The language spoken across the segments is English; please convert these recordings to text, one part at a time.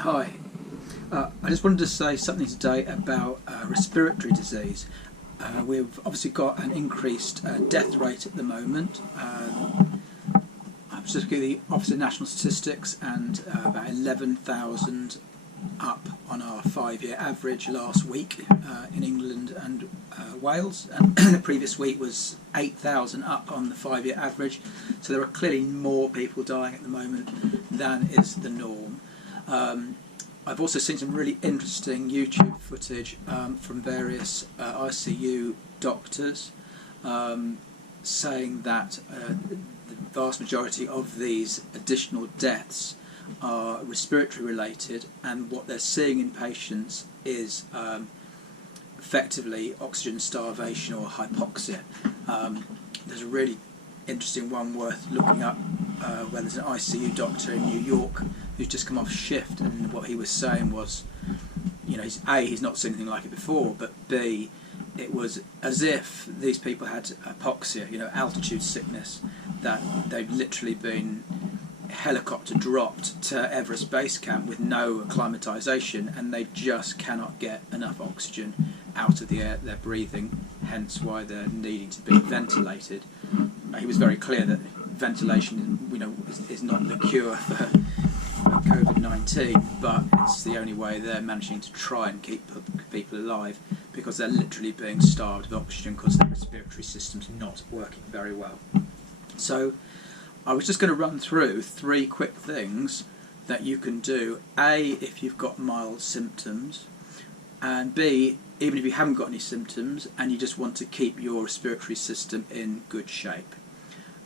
Hi. I just wanted to say something today about respiratory disease. We've obviously got an increased death rate at the moment. I'm just looking at the Office of National Statistics, and about 11,000 up on our 5-year average last week in England and Wales, and the previous week was 8,000 up on the 5-year average. So there are clearly more people dying at the moment than is the norm. I've also seen some really interesting YouTube footage from various ICU doctors saying that the vast majority of these additional deaths are respiratory related, and what they're seeing in patients is effectively oxygen starvation or hypoxia. There's a really interesting one worth looking up where there's an ICU doctor in New York who's just come off shift, and what he was saying was, you know, he's not seen anything like it before, but B, it was as if these people had hypoxia, you know, altitude sickness, that they've literally been helicopter dropped to Everest Base Camp with no acclimatisation, and they just cannot get enough oxygen out of the air they're breathing, hence why they're needing to be ventilated. He was very clear that ventilation, you know, is not the cure for COVID-19, but it's the only way they're managing to try and keep people alive, because they're literally being starved of oxygen because their respiratory system's not working very well. So I was just going to run through 3 quick things that you can do, A, if you've got mild symptoms, and B, even if you haven't got any symptoms and you just want to keep your respiratory system in good shape.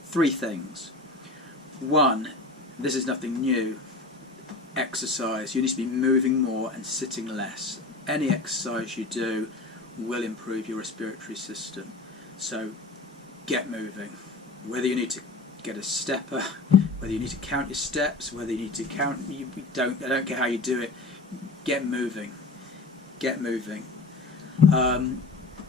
3 things. 1, this is nothing new, exercise. You need to be moving more and sitting less. Any exercise you do will improve your respiratory system. So get moving. Whether you need to get a stepper, whether you need to count your steps, whether you need to count, I don't care how you do it, get moving. Get moving.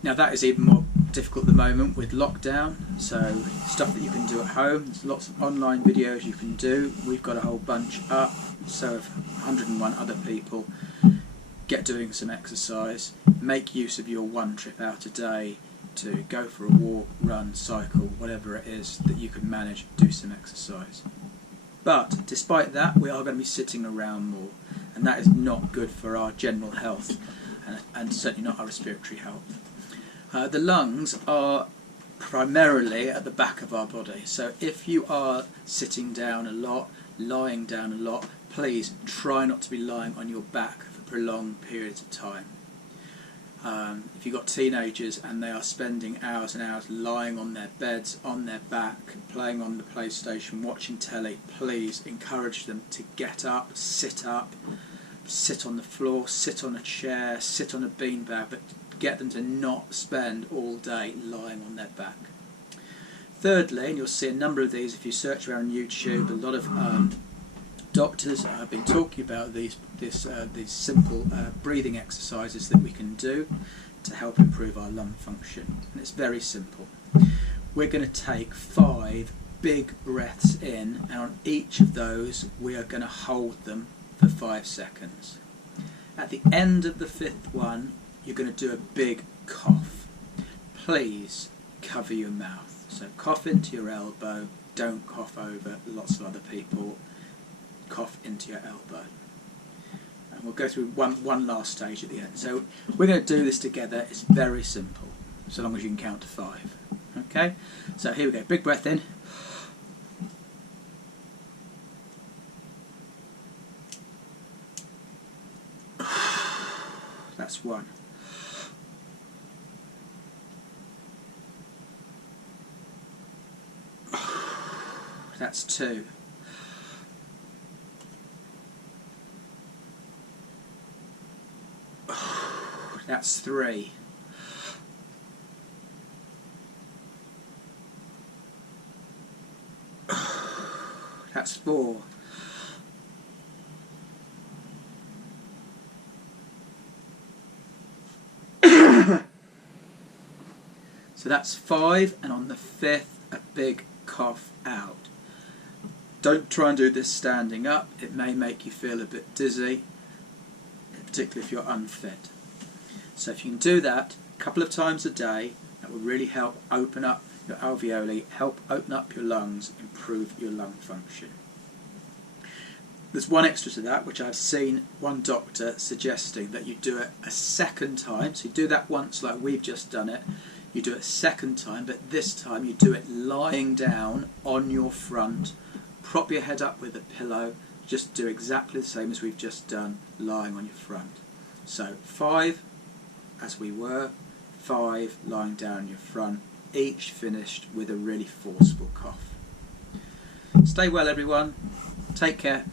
Now that is even more difficult at the moment with lockdown, so stuff that you can do at home. There's lots of online videos you can do. We've got a whole bunch up, so have 101 other people. Get doing some exercise. Make use of your 1 trip out a day to go for a walk, run, cycle, whatever it is that you can manage, do some exercise. But despite that, we are going to be sitting around more, and that is not good for our general health, and certainly not our respiratory health. The lungs are primarily at the back of our body, so if you are sitting down a lot, lying down a lot, please try not to be lying on your back for prolonged periods of time. If you've got teenagers and they are spending hours and hours lying on their beds, on their back, playing on the PlayStation, watching telly, please encourage them to get up, sit on the floor, sit on a chair, sit on a beanbag, but get them to not spend all day lying on their back. Thirdly, and you'll see a number of these if you search around YouTube, a lot of doctors have been talking about these simple breathing exercises that we can do to help improve our lung function. And it's very simple. We're going to take 5 big breaths in, and on each of those we are going to hold them for 5 seconds. At the end of the 5th one, you're going to do a big cough. Please cover your mouth. So cough into your elbow, don't cough over lots of other people. Cough into your elbow. And we'll go through one last stage at the end. So we're going to do this together. It's very simple, so long as you can count to 5. Okay? So here we go. Big breath in. That's 1. That's 2. That's 3. That's 4. So that's 5, and on the 5th, a big cough out. Don't try and do this standing up. It may make you feel a bit dizzy, particularly if you're unfit. So if you can do that a couple of times a day, that will really help open up your alveoli, help open up your lungs, improve your lung function. There's one extra to that, which I've seen one doctor suggesting that you do it a second time. So you do that once like we've just done it. You do it a second time, but this time you do it lying down on your front. Prop your head up with a pillow. Just do exactly the same as we've just done, lying on your front. So 5, as we were, 5 lying down on your front, each finished with a really forceful cough. Stay well, everyone. Take care.